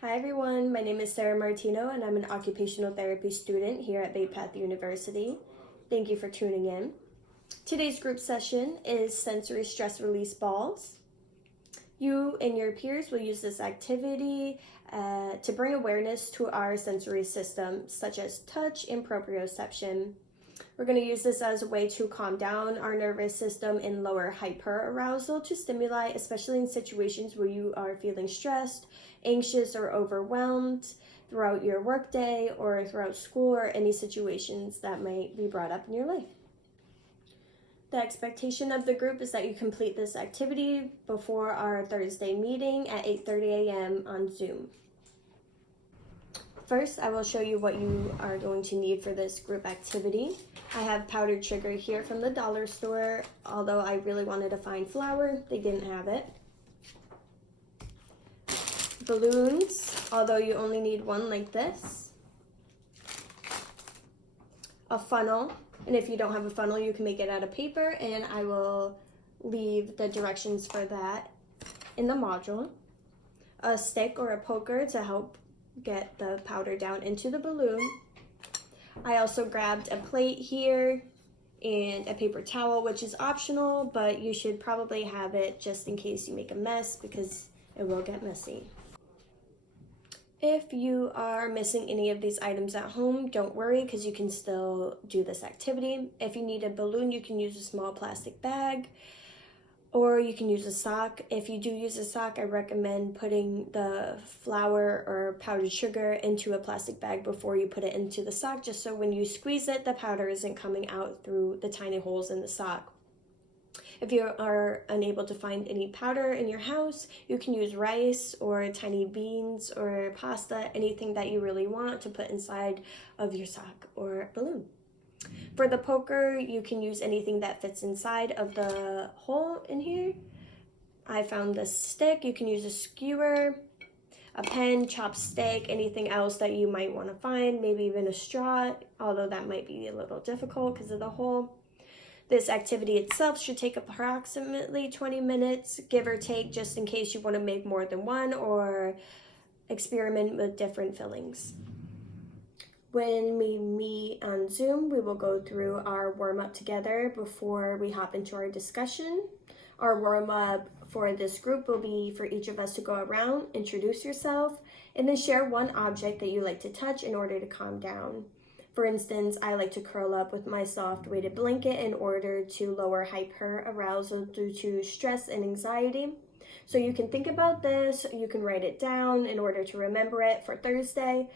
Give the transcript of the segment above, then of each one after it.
Hi everyone, my name is Sarah Martino and I'm an occupational therapy student here at Bay Path University. Thank you for tuning in. Today's group session is sensory stress release balls. You and your peers will use this activity to bring awareness to our sensory system, such as touch and proprioception. We're going to use this as a way to calm down our nervous system and lower hyperarousal to stimuli, especially in situations where you are feeling stressed, anxious, or overwhelmed throughout your workday or throughout school or any situations that might be brought up in your life. The expectation of the group is that you complete this activity before our Thursday meeting at 8:30 a.m. on Zoom. First, I will show you what you are going to need for this group activity. I have powdered sugar here from the dollar store, although I really wanted to find flour, they didn't have it. Balloons, although you only need one like this. A funnel, and if you don't have a funnel, you can make it out of paper, and I will leave the directions for that in the module. A stick or a poker to help get the powder down into the balloon. I also grabbed a plate here and a paper towel, which is optional, but you should probably have it just in case you make a mess because it will get messy. If you are missing any of these items at home, don't worry because you can still do this activity. If you need a balloon, you can use a small plastic bag or you can use a sock. If you do use a sock, I recommend putting the flour or powdered sugar into a plastic bag before you put it into the sock, just so when you squeeze it, the powder isn't coming out through the tiny holes in the sock. If you are unable to find any powder in your house, you can use rice or tiny beans or pasta, anything that you really want to put inside of your sock or balloon. For the poker, you can use anything that fits inside of the hole in here. I found this stick. You can use a skewer, a pen, chopstick, anything else that you might want to find, maybe even a straw, although that might be a little difficult because of the hole. This activity itself should take approximately 20 minutes, give or take, just in case you want to make more than one or experiment with different fillings. When we meet on Zoom, we will go through our warm-up together before we hop into our discussion. Our warm-up for this group will be for each of us to go around, introduce yourself, and then share one object that you like to touch in order to calm down. For instance, I like to curl up with my soft weighted blanket in order to lower hyperarousal due to stress and anxiety. So you can think about this, you can write it down in order to remember it for Thursday.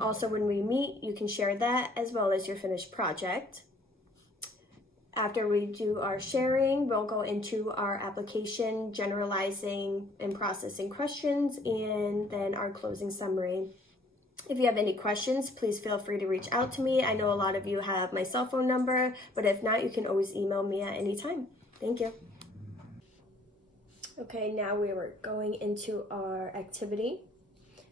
Also, when we meet, you can share that as well as your finished project. After we do our sharing, we'll go into our application, generalizing and processing questions, and then our closing summary. If you have any questions, please feel free to reach out to me. I know a lot of you have my cell phone number, but if not, you can always email me at any time. Thank you. Okay, now we are going into our activity.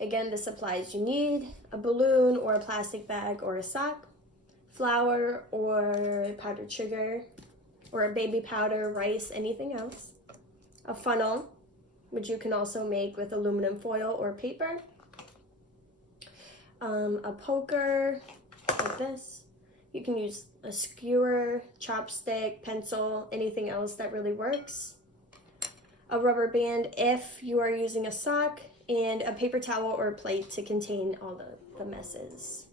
Again, the supplies you need: a balloon or a plastic bag or a sock, flour or powdered sugar, or a baby powder, rice, anything else. A funnel, which you can also make with aluminum foil or paper. A poker, like this. You can use a skewer, chopstick, pencil, anything else that really works. A rubber band if you are using a sock, and a paper towel or plate to contain all the messes.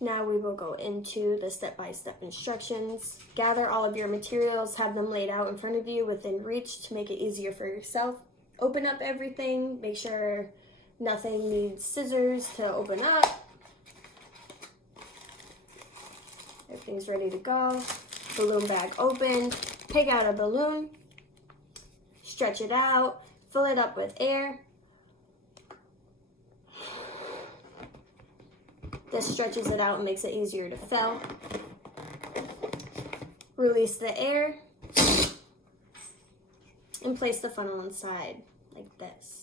Now we will go into the step-by-step instructions. Gather all of your materials, have them laid out in front of you within reach to make it easier for yourself. Open up everything, make sure nothing needs scissors to open up. Everything's ready to go. Balloon bag open. Take out a balloon, stretch it out, fill it up with air. This stretches it out and makes it easier to fill. Release the air and place the funnel inside like this.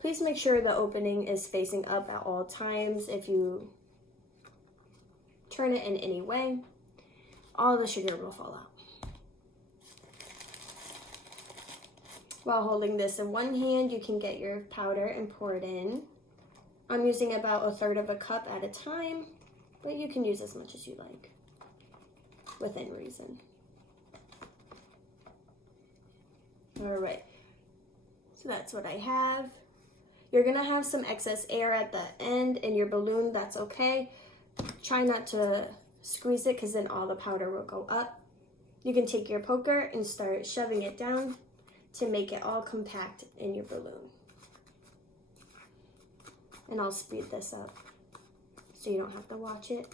Please make sure the opening is facing up at all times. If you turn it in any way, all the sugar will fall out. While holding this in one hand, you can get your powder and pour it in. I'm using about 1/3 of a cup at a time, but you can use as much as you like, within reason. All right, so that's what I have. You're gonna have some excess air at the end in your balloon, that's okay. Try not to squeeze it because then all the powder will go up. You can take your poker and start shoving it down to make it all compact in your balloon. And I'll speed this up so you don't have to watch it.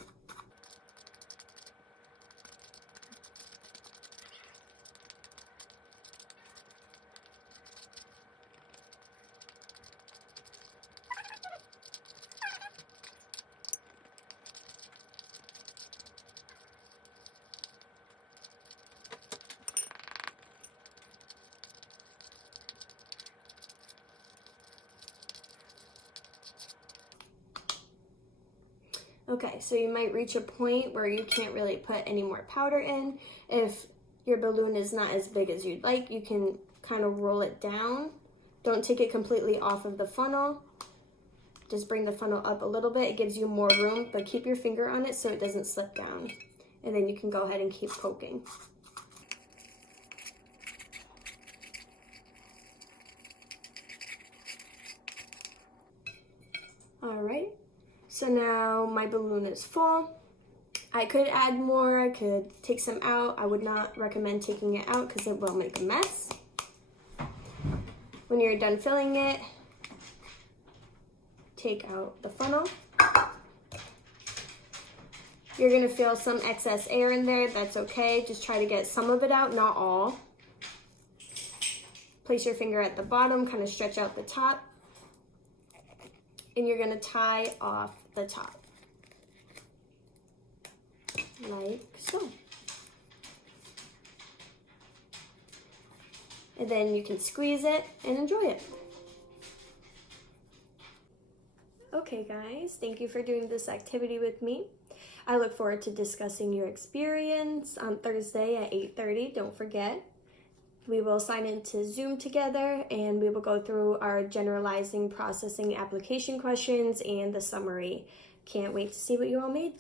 Okay, so you might reach a point where you can't really put any more powder in. If your balloon is not as big as you'd like, you can kind of roll it down. Don't take it completely off of the funnel. Just bring the funnel up a little bit. It gives you more room, but keep your finger on it so it doesn't slip down. And then you can go ahead and keep poking. All right. So now my balloon is full. I could add more, I could take some out. I would not recommend taking it out because it will make a mess. When you're done filling it, take out the funnel. You're gonna feel some excess air in there, that's okay. Just try to get some of it out, not all. Place your finger at the bottom, kind of stretch out the top. And you're gonna tie off the top, like so. And then you can squeeze it and enjoy it. Okay guys, thank you for doing this activity with me. I look forward to discussing your experience on Thursday at 8:30, don't forget. We will sign into Zoom together and we will go through our generalizing processing application questions and the summary. Can't wait to see what you all made.